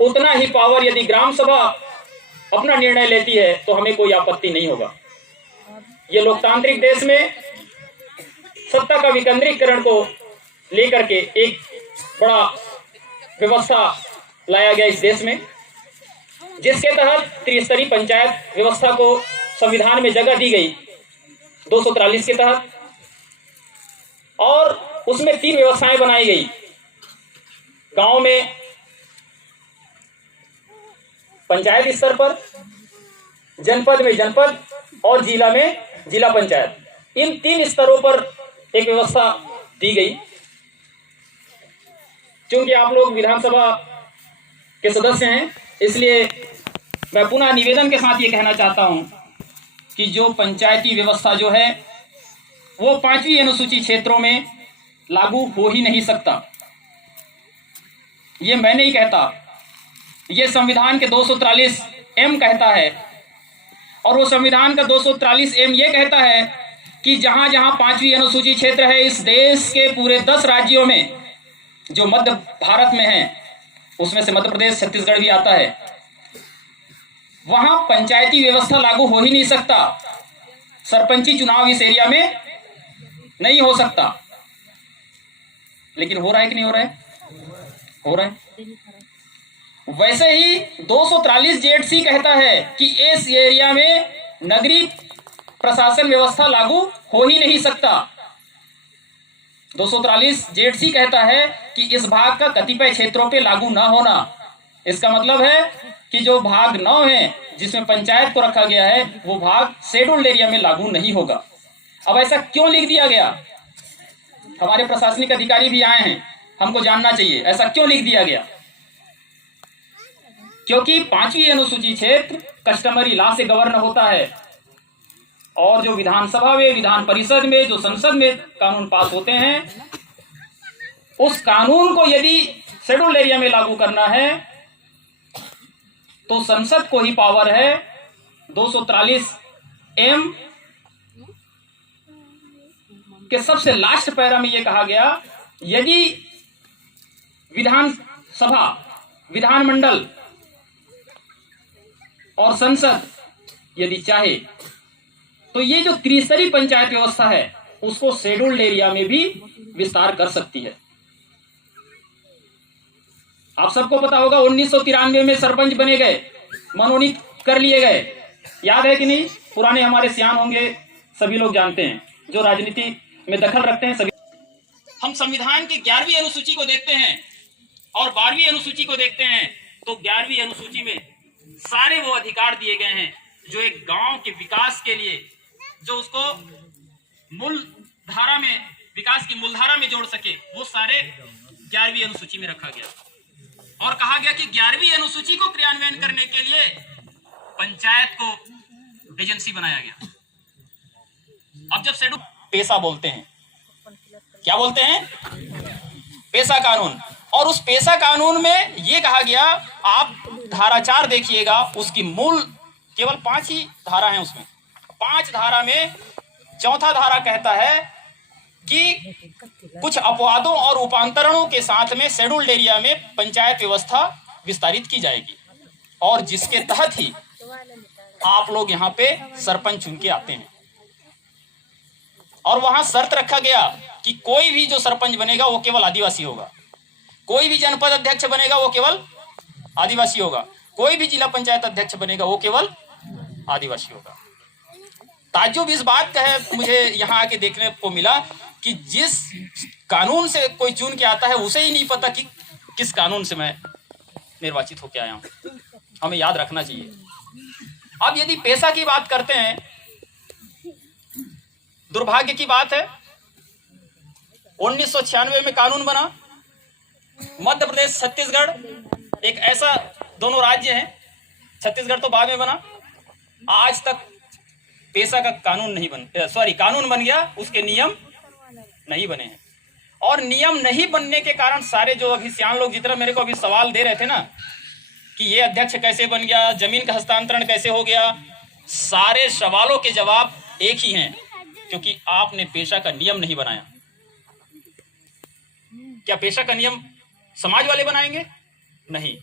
उतना ही पावर यदि ग्राम सभा अपना निर्णय लेती है तो हमें कोई आपत्ति नहीं होगा। ये लोकतांत्रिक देश में सत्ता का विकेंद्रीकरण को लेकर के एक बड़ा व्यवस्था लाया गया इस देश में, जिसके तहत त्रिस्तरीय पंचायत व्यवस्था को संविधान में जगह दी गई 243 के तहत, और उसमें 3 व्यवस्थाएं बनाई गई। गांव में पंचायत स्तर पर, जनपद में जनपद और जिला में जिला पंचायत, इन 3 स्तरों पर एक व्यवस्था दी गई। क्योंकि आप लोग विधानसभा के सदस्य हैं, इसलिए मैं पुनः निवेदन के साथ ये कहना चाहता हूं कि जो पंचायती व्यवस्था जो है वो 5वीं अनुसूची क्षेत्रों में लागू हो ही नहीं सकता। ये मैं नहीं कहता, ये संविधान के 243 कहता है, और वो संविधान का 243 ये कहता है कि जहां जहां 5वीं अनुसूची क्षेत्र है इस देश के पूरे 10 राज्यों में, जो मध्य भारत में है, उसमें से मध्य प्रदेश छत्तीसगढ़ भी आता है, वहां पंचायती व्यवस्था लागू हो ही नहीं सकता। सरपंची चुनाव इस एरिया में नहीं हो सकता। लेकिन हो रहा है कि नहीं हो रहा है? हो रहा है। वैसे ही 243 कहता है कि इस एरिया में नगरीय प्रशासन व्यवस्था लागू हो ही नहीं सकता। 243 कहता है कि इस भाग का कतिपय क्षेत्रों पे लागू ना होना। इसका मतलब है कि जो भाग 9 है जिसमें पंचायत को रखा गया है, वो भाग शेड्यूल्ड एरिया में लागू नहीं होगा। अब ऐसा क्यों लिख दिया गया? हमारे प्रशासनिक अधिकारी भी आए हैं, हमको जानना चाहिए ऐसा क्यों लिख दिया गया। क्योंकि 5वीं अनुसूची क्षेत्र कस्टमरी लॉ से गवर्न होता है, और जो विधानसभा में, विधान परिषद में, जो संसद में कानून पास होते हैं, उस कानून को यदि शेड्यूल्ड एरिया में लागू करना है तो संसद को ही पावर है। 243 के सबसे लास्ट पैरा में यह कहा गया, यदि विधानसभा, विधानमंडल और संसद यदि चाहे तो ये जो त्रिस्तरीय पंचायत व्यवस्था है उसको शेड्यूल्ड एरिया में भी विस्तार कर सकती है। आप सबको पता होगा 1993 में सरपंच बने गए, मनोनीत कर लिए गए, याद है कि नहीं? पुराने हमारे सियान होंगे, सभी लोग जानते हैं, जो राजनीति में दखल रखते हैं सभी। हम संविधान की 11वीं अनुसूची को देखते हैं और 12वीं अनुसूची को देखते हैं, तो 11वीं अनुसूची में सारे वो अधिकार दिए गए हैं जो एक गांव के विकास के लिए, जो उसको मूल धारा में, विकास की मूलधारा में जोड़ सके, वो सारे 11वीं अनुसूची में रखा गया। और कहा गया कि 11वीं अनुसूची को क्रियान्वयन करने के लिए पंचायत को एजेंसी बनाया गया। अब जब शेड्यूल, पेशा बोलते हैं, क्या बोलते हैं? पेशा कानून। और उस पेशा कानून में यह कहा गया, आप धारा 4 देखिएगा, उसकी मूल केवल 5 ही धारा है उसमें। 5 धारा में चौथा धारा कहता है कि कुछ अपवादों और उपांतरणों के साथ में शेड्यूल्ड एरिया में पंचायत व्यवस्था विस्तारित की जाएगी, और जिसके तहत ही आप लोग यहाँ पे सरपंच चुन के आते हैं। और वहां शर्त रखा गया कि कोई भी जो सरपंच बनेगा वो केवल आदिवासी होगा, कोई भी जनपद अध्यक्ष बनेगा वो केवल आदिवासी होगा, कोई भी जिला पंचायत अध्यक्ष बनेगा वो केवल आदिवासी होगा। ताज्जुब इस बात का है, मुझे यहाँ आके देखने को मिला कि जिस कानून से कोई चुन के आता है उसे ही नहीं पता कि किस कानून से मैं निर्वाचित होकर आया हूं। हमें याद रखना चाहिए। अब यदि पेशा की बात करते हैं, दुर्भाग्य की बात है 1996 में कानून बना। मध्य प्रदेश, छत्तीसगढ़ एक ऐसा दोनों राज्य हैं, छत्तीसगढ़ तो बाद में बना, आज तक पेशा का कानून नहीं कानून बन गया, उसके नियम नहीं बने हैं। और नियम नहीं बनने के कारण सारे जो अभी सियान लोग जितना मेरे को अभी सवाल दे रहे थे ना कि ये अध्यक्ष कैसे बन गया, जमीन का हस्तांतरण कैसे हो गया, सारे सवालों के जवाब एक ही हैं, क्योंकि आपने पेशा का नियम नहीं बनाया। क्या पेशा का नियम समाज वाले बनाएंगे? नहीं,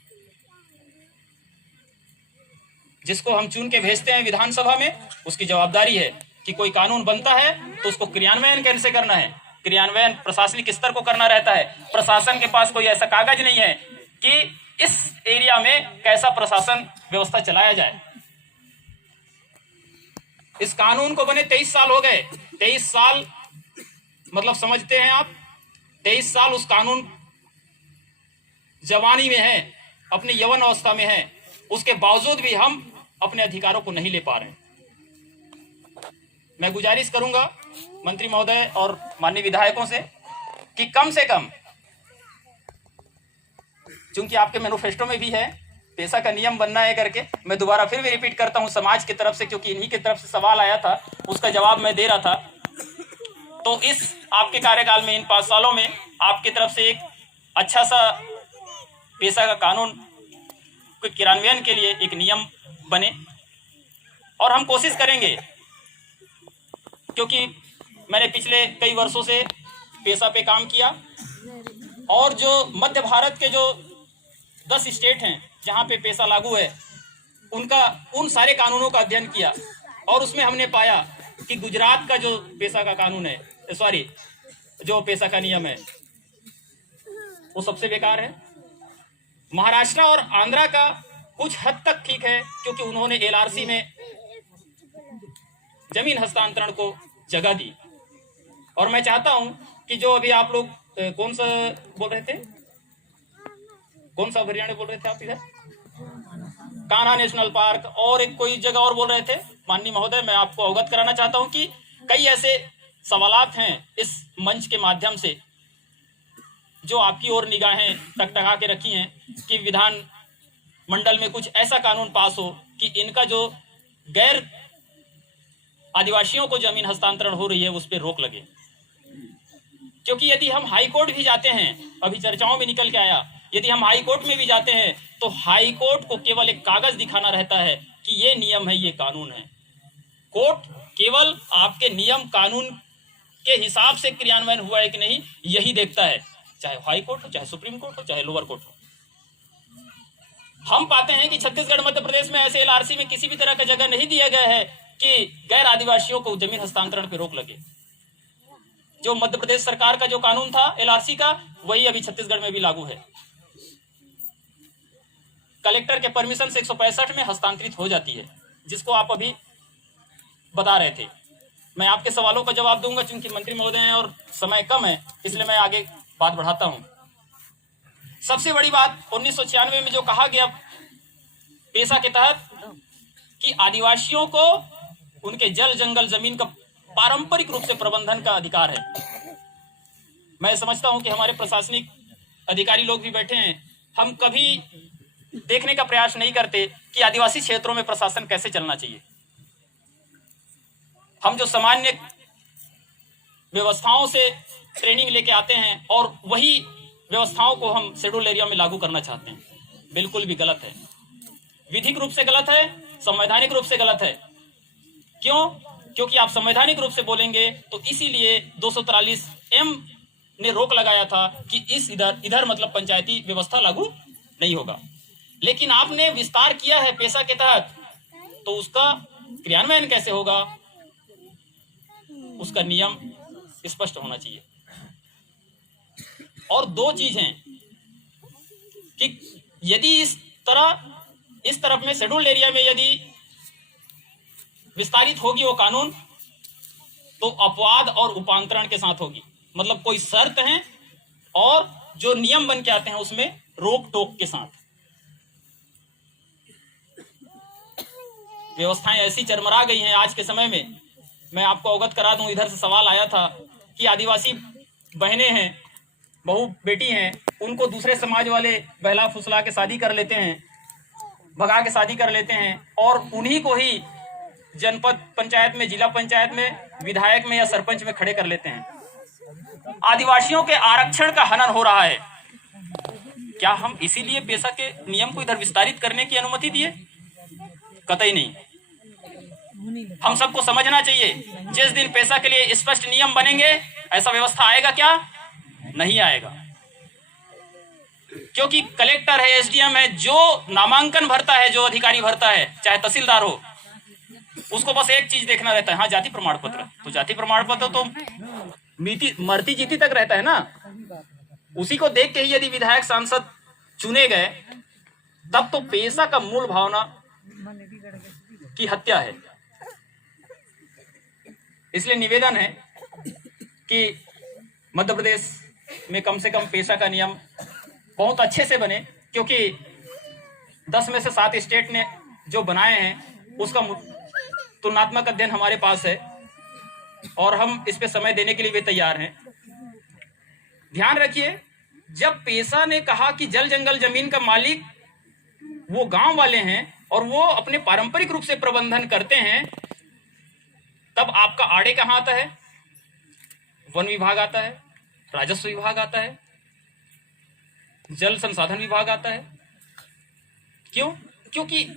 जिसको हम चुन के भेजते हैं विधानसभा में, उसकी जवाबदारी है कि कोई कानून बनता है तो उसको क्रियान्वयन कैसे करना है। क्रियान्वयन प्रशासनिक स्तर को करना रहता है। प्रशासन के पास कोई ऐसा कागज नहीं है कि इस एरिया में कैसा प्रशासन व्यवस्था चलाया जाए। इस कानून को बने 23 साल हो गए। 23 साल मतलब समझते हैं आप, 23 साल उस कानून जवानी में है, अपनी यौवन अवस्था में है, उसके बावजूद भी हम अपने अधिकारों को नहीं ले पा रहे हैं। मैं गुजारिश करूंगा मंत्री महोदय और माननीय विधायकों से कि कम से कम, चूंकि आपके मैनिफेस्टो में भी है पेशा का नियम बनना है करके, मैं दोबारा फिर भी रिपीट करता हूं समाज की तरफ से, क्योंकि इन्हीं की तरफ से सवाल आया था, उसका जवाब मैं दे रहा था। तो इस आपके कार्यकाल में, इन 5 सालों में आपकी तरफ से एक अच्छा सा पेशा का कानून के क्रियान्वयन के लिए एक नियम बने, और हम कोशिश करेंगे, क्योंकि मैंने पिछले कई वर्षों से पेशा पे काम किया, और जो मध्य भारत के जो 10 स्टेट हैं जहाँ पे पेशा लागू है, उन सारे कानूनों का अध्ययन किया, और उसमें हमने पाया कि गुजरात का जो पेशा का कानून है, जो पेशा का नियम है, वो सबसे बेकार है। महाराष्ट्र और आंध्रा का कुछ हद तक ठीक है, क्योंकि उन्होंने एलआरसी में जमीन हस्तांतरण को जगह दी। और मैं चाहता हूं कि जो अभी आप लोग कौन सा बोल रहे थे, कौन सा हरियाणा बोल रहे थे आप इधर, कान्हा नेशनल पार्क, और एक कोई जगह और बोल रहे थे, माननीय महोदय मैं आपको अवगत कराना चाहता हूं कि कई ऐसे सवालात हैं इस मंच के माध्यम से जो आपकी ओर निगाहें टकटका के रखी हैं कि विधान मंडल में कुछ ऐसा कानून पास हो कि इनका जो गैर आदिवासियों को जमीन हस्तांतरण हो रही है उस पर रोक लगे। क्योंकि यदि हम हाई कोर्ट भी जाते हैं, अभी चर्चाओं में निकल के आया, यदि हम हाई कोर्ट में भी जाते हैं तो हाई कोर्ट को केवल एक कागज दिखाना रहता है कि ये नियम है, ये कानून है। कोर्ट केवल आपके नियम कानून के हिसाब से क्रियान्वयन हुआ है कि नहीं, यही देखता है, चाहे हाई कोर्ट हो, चाहे सुप्रीम कोर्ट हो, चाहे लोअर कोर्ट हो। हम पाते हैं कि छत्तीसगढ़ मध्य प्रदेश में ऐसे एलआरसी में किसी भी तरह का जगह नहीं दिया गया है कि गैर आदिवासियों को जमीन हस्तांतरण पे रोक लगे। जो मध्य प्रदेश सरकार का जो कानून था एलआरसी का, वही अभी छत्तीसगढ़ में भी लागू है। कलेक्टर के परमिशन से 165 में हस्तांतरित हो जाती है, जिसको आप अभी बता रहे थे। मैं आपके सवालों का जवाब दूंगा, चूंकि मंत्री महोदय हैं और समय कम है, इसलिए मैं आगे बात बढ़ाता हूं। सबसे बड़ी बात 1996 में जो कहा गया पेशा के तहत कि आदिवासियों को उनके जल जंगल जमीन का पारंपरिक रूप से प्रबंधन का अधिकार है। मैं समझता हूं कि हमारे प्रशासनिक अधिकारी लोग भी बैठे हैं, हम कभी देखने का प्रयास नहीं करते कि आदिवासी क्षेत्रों में प्रशासन कैसे चलना चाहिए। हम जो सामान्य व्यवस्थाओं से ट्रेनिंग लेके आते हैं और वही व्यवस्थाओं को हम शेड्यूल एरिया में लागू करना चाहते हैं, बिल्कुल भी गलत है। विधिक रूप से गलत है, संवैधानिक रूप से गलत है। क्यों? क्योंकि आप संवैधानिक रूप से बोलेंगे तो इसीलिए 243M ने रोक लगाया था कि इधर मतलब पंचायती व्यवस्था लागू नहीं होगा। लेकिन आपने विस्तार किया है पेशा के तहत, तो उसका क्रियान्वयन कैसे होगा, उसका नियम स्पष्ट होना चाहिए। और 2 चीज हैं कि यदि इस तरफ में शेड्यूल्ड एरिया में यदि विस्तारित होगी वो कानून, तो अपवाद और उपांतरण के साथ होगी। मतलब कोई शर्त है और जो नियम बन के आते हैं उसमें रोक टोक के साथ। व्यवस्थाएं ऐसी चरमरा गई हैं आज के समय में। मैं आपको अवगत करा दूं, इधर से सवाल आया था कि आदिवासी बहनें हैं, बहू बेटी हैं, उनको दूसरे समाज वाले बहला फुसला के शादी कर लेते हैं, भगा के शादी कर लेते हैं, और उन्हीं को ही जनपद पंचायत में, जिला पंचायत में, विधायक में या सरपंच में खड़े कर लेते हैं। आदिवासियों के आरक्षण का हनन हो रहा है। क्या हम इसीलिए पेशा के नियम को इधर विस्तारित करने की अनुमति दिए? कतई नहीं। हम सबको समझना चाहिए, जिस दिन पेशा के लिए स्पष्ट नियम बनेंगे, ऐसा व्यवस्था आएगा क्या? नहीं आएगा। क्योंकि कलेक्टर है, एसडीएम है, जो नामांकन भरता है, जो अधिकारी भरता है, चाहे तहसीलदार हो, उसको बस एक चीज देखना रहता है, हाँ जाति प्रमाण पत्र। तो जाति प्रमाण पत्र तो मरती जीती तक रहता है ना, उसी को देख के ही यदि विधायक सांसद चुने गए, तब तो पेशा का मूल भावना की हत्या है। इसलिए निवेदन है कि मध्य प्रदेश में कम से कम पेशा का नियम बहुत अच्छे से बने, क्योंकि 10 में से 7 स्टेट ने जो बनाए हैं उसका तुलनात्मक अध्ययन हमारे पास है और हम इस पे समय देने के लिए भी तैयार हैं। ध्यान रखिए, जब पेशा ने कहा कि जल जंगल जमीन का मालिक वो गांव वाले हैं और वो अपने पारंपरिक रूप से प्रबंधन करते हैं, तब आपका आड़े कहाँ आता है? वन विभाग आता है, राजस्व विभाग आता है, जल संसाधन विभाग आता है। क्यों? क्योंकि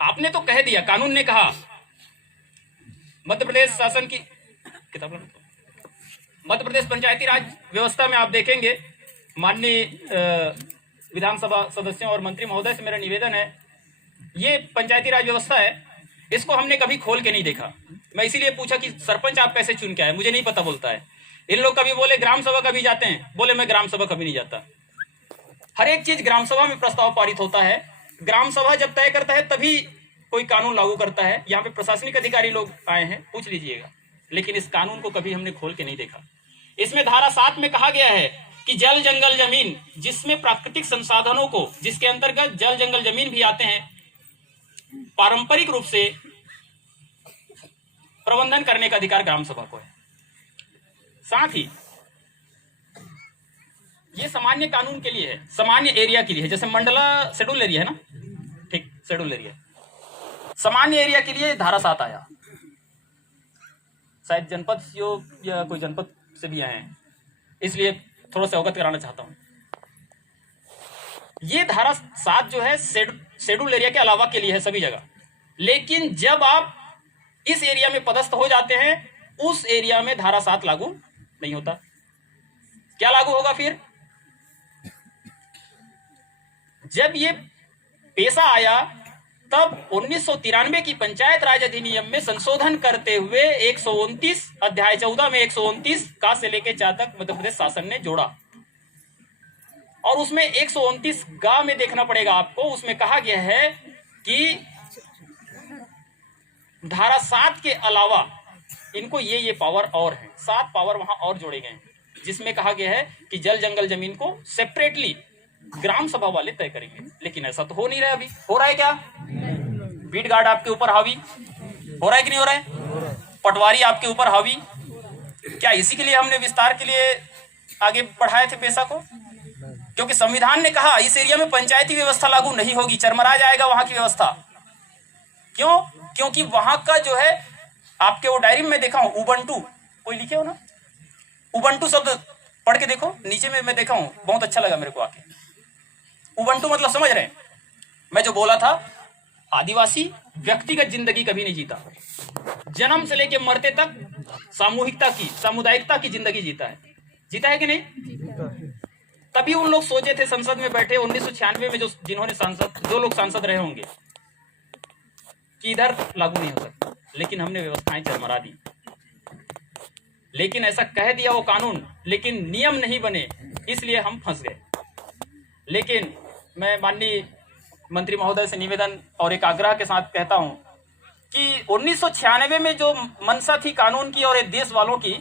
आपने तो कह दिया, कानून ने कहा, मध्य प्रदेश शासन की किताब, मध्य प्रदेश पंचायती राज व्यवस्था में आप देखेंगे, माननीय विधानसभा सदस्यों और मंत्री महोदय से मेरा निवेदन है, ये पंचायती राज व्यवस्था है, इसको हमने कभी खोल के नहीं देखा। मैं इसीलिए पूछा कि सरपंच आप कैसे चुन के आए, मुझे नहीं पता बोलता है। इन लोग कभी बोले ग्राम सभा कभी जाते हैं, बोले मैं ग्राम सभा कभी नहीं जाता। हर एक चीज ग्राम सभा में प्रस्ताव पारित होता है, ग्राम सभा जब तय करता है तभी कोई कानून लागू करता है। यहाँ पे प्रशासनिक अधिकारी लोग आए हैं, पूछ लीजिएगा, लेकिन इस कानून को कभी हमने खोल के नहीं देखा। इसमें धारा 7 में कहा गया है कि जल जंगल जमीन, जिसमें प्राकृतिक संसाधनों को, जिसके अंतर्गत जल जंगल जमीन भी आते हैं, पारंपरिक रूप से प्रबंधन करने का अधिकार ग्राम सभा को है। साथ ही ये सामान्य कानून के लिए है, सामान्य एरिया के लिए है। जैसे मंडला शेड्यूल एरिया है ना, ठीक, शेड्यूल एरिया, सामान्य एरिया के लिए धारा 7 आया। शायद जनपद से या कोई जनपद से भी आए हैं, इसलिए थोड़ा सा अवगत कराना चाहता हूं। ये धारा 7 जो है शेड्यूल एरिया के अलावा के लिए है सभी जगह, लेकिन जब आप इस एरिया में पदस्थ हो जाते हैं, उस एरिया में धारा 7 लागू नहीं होता। क्या लागू होगा फिर? जब ये पेशा आया, तब 1993 की पंचायत राज अधिनियम में संशोधन करते हुए 129 अध्याय 14 में 129 का से लेकर 4 तक मध्य प्रदेश शासन ने जोड़ा, और उसमें 129 गा में देखना पड़ेगा आपको, उसमें कहा गया है कि धारा 7 के अलावा इनको ये पावर और है, 7 पावर वहां और जोड़े गए हैं, जिसमें कहा गया है कि जल जंगल जमीन को सेपरेटली ग्राम सभा वाले तय करेंगे। लेकिन ऐसा तो हो नहीं रहा है। अभी हो रहा है क्या? बीट गार्ड आपके ऊपर हावी हो रहा है कि नहीं हो रहा है? पटवारी आपके ऊपर हावी। क्या इसी के लिए हमने विस्तार के लिए आगे बढ़ाए थे पेशा को? क्योंकि संविधान ने कहा इस एरिया में पंचायती व्यवस्था लागू नहीं होगी, चरमरा जाएगा वहां की व्यवस्था। क्यों? क्योंकि वहां का जो है, आपके वो डायरी में देखा हूं, उबंटू, कोई लिखे हो ना, उबंटू शब्द पढ़ के देखो, नीचे में मैं देखा हूं, बहुत अच्छा लगा मेरे को आके। उबंटू मतलब समझ रहे हैं? मैं जो बोला था, आदिवासी व्यक्तिगत जिंदगी कभी नहीं जीता, जन्म से लेकर मरते तक सामूहिकता की, सामुदायिकता की जिंदगी जीता है। जीता है कि नहीं? तभी उन लोग सोचे थे संसद में बैठे 1996 में, जिन्होंने जो लोग सांसद रहे होंगे, कि इधर लागू नहीं हो सकता, लेकिन हमने व्यवस्थाएं चरमरा दी। लेकिन ऐसा कह दिया वो कानून, लेकिन नियम नहीं बने, इसलिए हम फंस गए। लेकिन मैं माननीय मंत्री महोदय से निवेदन और एक आग्रह के साथ कहता हूं कि 1996 में जो मंशा थी कानून की और देश वालों की,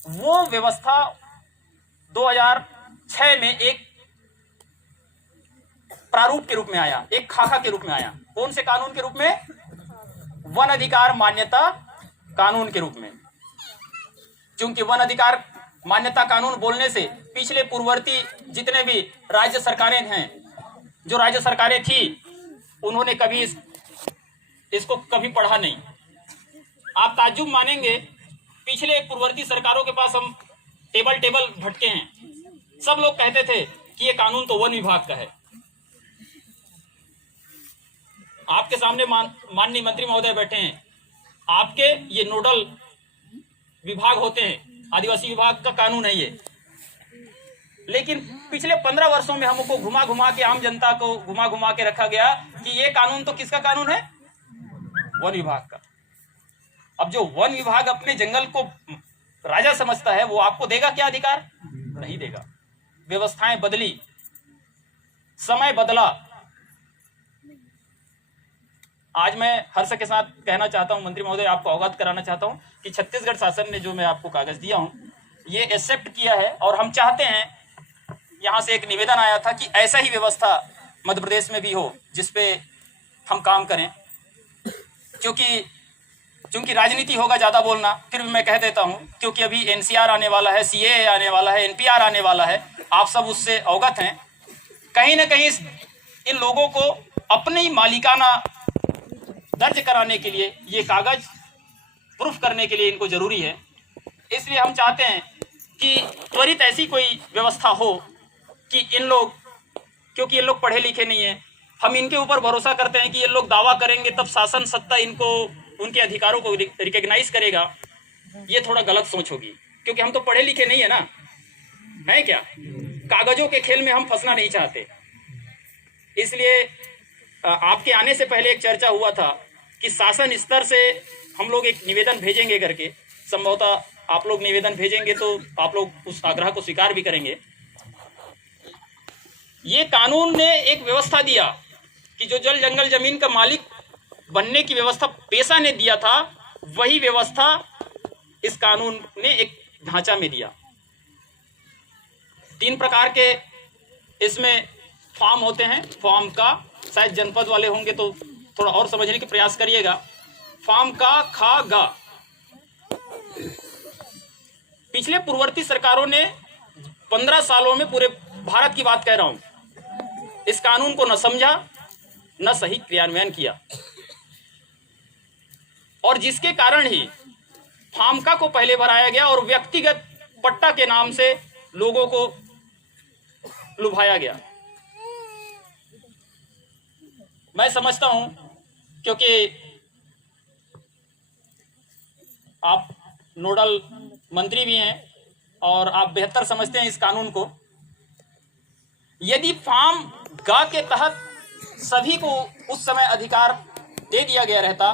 वो व्यवस्था 2006 में एक प्रारूप के रूप में आया, एक खाका के रूप में आया। कौन से कानून के रूप में? वन अधिकार मान्यता कानून के रूप में। क्योंकि वन अधिकार मान्यता कानून बोलने से पिछले पूर्ववर्ती जितने भी राज्य सरकारें हैं, जो राज्य सरकारें थी, उन्होंने कभी इसको कभी पढ़ा नहीं। आप ताज्जुब मानेंगे, पिछले पूर्ववर्ती सरकारों के पास हम टेबल भटके हैं, सब लोग कहते थे कि ये कानून तो वन विभाग का है। आपके सामने माननीय मंत्री महोदय बैठे हैं, आपके ये नोडल विभाग होते हैं, आदिवासी विभाग का कानून है ये। लेकिन पिछले 15 वर्षों में हमको घुमा घुमा के, आम जनता को घुमा घुमा के रखा गया कि ये कानून तो किसका कानून है? वन विभाग का। अब जो वन विभाग अपने जंगल को राजा समझता है, वो आपको देगा क्या अधिकार? नहीं देगा। व्यवस्थाएं बदली, समय बदला। आज मैं हर्ष के साथ कहना चाहता हूं, मंत्री महोदय, आपको अवगत कराना चाहता हूं कि छत्तीसगढ़ शासन ने जो मैं आपको कागज दिया हूं, ये एक्सेप्ट किया है और हम चाहते हैं, यहां से एक निवेदन आया था कि ऐसा ही व्यवस्था मध्य प्रदेश में भी हो जिसपे हम काम करें। क्योंकि राजनीति होगा ज़्यादा बोलना, फिर भी मैं कह देता हूं, क्योंकि अभी एनसीआर आने वाला है, सीएए आने वाला है, एनपीआर आने वाला है, आप सब उससे अवगत हैं। कहीं ना कहीं इन लोगों को अपनी मालिकाना दर्ज कराने के लिए, ये कागज प्रूफ करने के लिए इनको जरूरी है। इसलिए हम चाहते हैं कि त्वरित ऐसी कोई व्यवस्था हो कि इन लोग, क्योंकि ये लोग पढ़े लिखे नहीं हैं, हम इनके ऊपर भरोसा करते हैं कि ये लोग दावा करेंगे तब शासन सत्ता इनको, उनके अधिकारों को रिकॉग्नाइज करेगा। ये थोड़ा गलत सोच होगी, क्योंकि हम तो पढ़े लिखे नहीं है ना, है क्या? कागजों के खेल में हम फंसना नहीं चाहते। इसलिए आपके आने से पहले एक चर्चा हुआ था कि शासन स्तर से हम लोग एक निवेदन भेजेंगे करके। संभवतः आप लोग निवेदन भेजेंगे तो आप लोग उस आग्रह को स्वीकार भी करेंगे। ये कानून ने एक व्यवस्था दिया कि जो जल जंगल जमीन का मालिक बनने की व्यवस्था पेशा ने दिया था, वही व्यवस्था इस कानून ने एक ढांचा में दिया। 3 प्रकार के इसमें फॉर्म होते हैं। फॉर्म का, शायद जनपद वाले होंगे तो थोड़ा और समझने के प्रयास करिएगा। फॉर्म का, खा, गा। पिछले पूर्ववर्ती सरकारों ने 15 सालों में, पूरे भारत की बात कह रहा हूं, इस कानून को न समझा, न सही क्रियान्वयन किया, और जिसके कारण ही फार्मका को पहले भराया गया और व्यक्तिगत पट्टा के नाम से लोगों को लुभाया गया। मैं समझता हूं, क्योंकि आप नोडल मंत्री भी हैं और आप बेहतर समझते हैं इस कानून को। यदि फार्म गा के तहत सभी को उस समय अधिकार दे दिया गया रहता,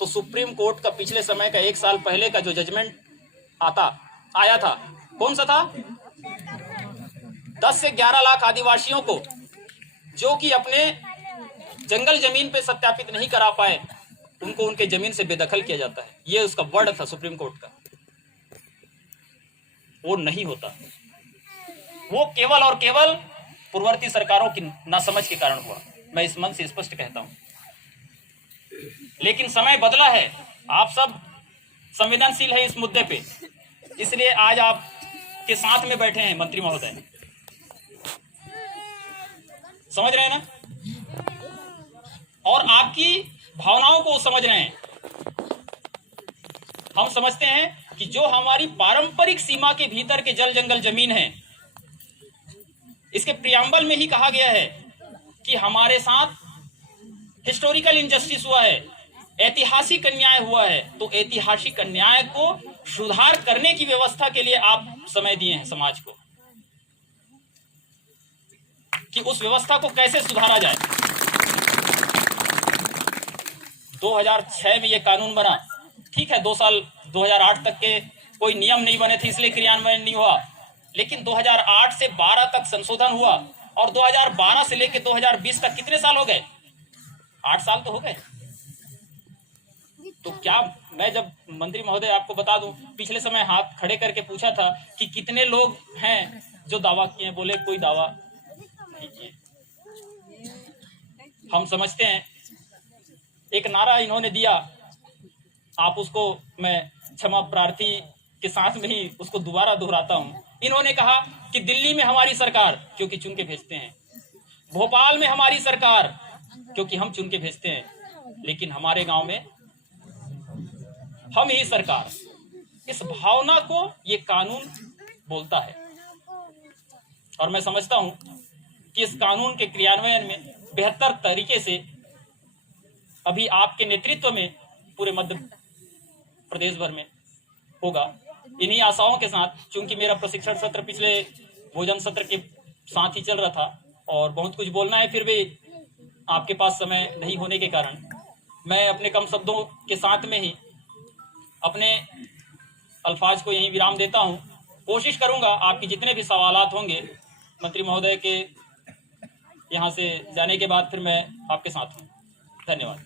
तो सुप्रीम कोर्ट का पिछले समय का 1 साल पहले का जो जजमेंट आया था, कौन सा था? 10 से 11 लाख आदिवासियों को, जो कि अपने जंगल जमीन पे सत्यापित नहीं करा पाए, उनको उनके जमीन से बेदखल किया जाता है। ये उसका वर्ड था सुप्रीम कोर्ट का। वो नहीं होता, वो केवल और केवल पूर्ववर्ती सरकारों की नासमझ के कारण हुआ। मैं इस मन से स्पष्ट कहता हूं। लेकिन समय बदला है, आप सब संवेदनशील है इस मुद्दे पे, इसलिए आज आप के साथ में बैठे हैं मंत्री महोदय। समझ रहे हैं ना? और आपकी भावनाओं को समझ रहे हैं। हम समझते हैं कि जो हमारी पारंपरिक सीमा के भीतर के जल जंगल जमीन है, इसके प्रियम्बल में ही कहा गया है कि हमारे साथ हिस्टोरिकल इनजस्टिस हुआ है, ऐतिहासिक अन्याय हुआ है। तो ऐतिहासिक अन्याय को सुधार करने की व्यवस्था के लिए आप समय दिए हैं समाज को, कि उस व्यवस्था को कैसे सुधारा जाए। 2006 में ये कानून बना, ठीक है। 2 साल 2008 तक के कोई नियम नहीं बने थे, इसलिए क्रियान्वयन नहीं हुआ। लेकिन 2008 से 12 तक संशोधन हुआ, और 2012 से लेकर 2020 तक कितने साल हो गए? 8 साल तो हो गए। तो क्या मैं जब मंत्री महोदय आपको बता दूं, पिछले समय हाथ खड़े करके पूछा था कि कितने लोग हैं जो दावा किए, बोले कोई दावा नहीं किए। हम समझते हैं, एक नारा इन्होंने दिया, आप उसको मैं क्षमा प्रार्थी के साथ में ही उसको दोबारा दोहराता हूं। इन्होंने कहा कि दिल्ली में हमारी सरकार, क्योंकि चुन के भेजते हैं, भोपाल में हमारी सरकार, क्योंकि हम चुन के भेजते हैं, लेकिन हमारे गांव में हम ही सरकार। इस भावना को ये कानून बोलता है, और मैं समझता हूं कि इस कानून के क्रियान्वयन में बेहतर तरीके से अभी आपके नेतृत्व में पूरे मध्य प्रदेश भर में होगा। इन्हीं आशाओं के साथ, चूंकि मेरा प्रशिक्षण सत्र पिछले भोजन सत्र के साथ ही चल रहा था और बहुत कुछ बोलना है, फिर भी आपके पास समय नहीं होने के कारण मैं अपने कम शब्दों के साथ में ही अपने अल्फाज को यहीं विराम देता हूं। कोशिश करूंगा आपके जितने भी सवालात होंगे मंत्री महोदय के यहाँ से जाने के बाद फिर मैं आपके साथ हूँ। धन्यवाद।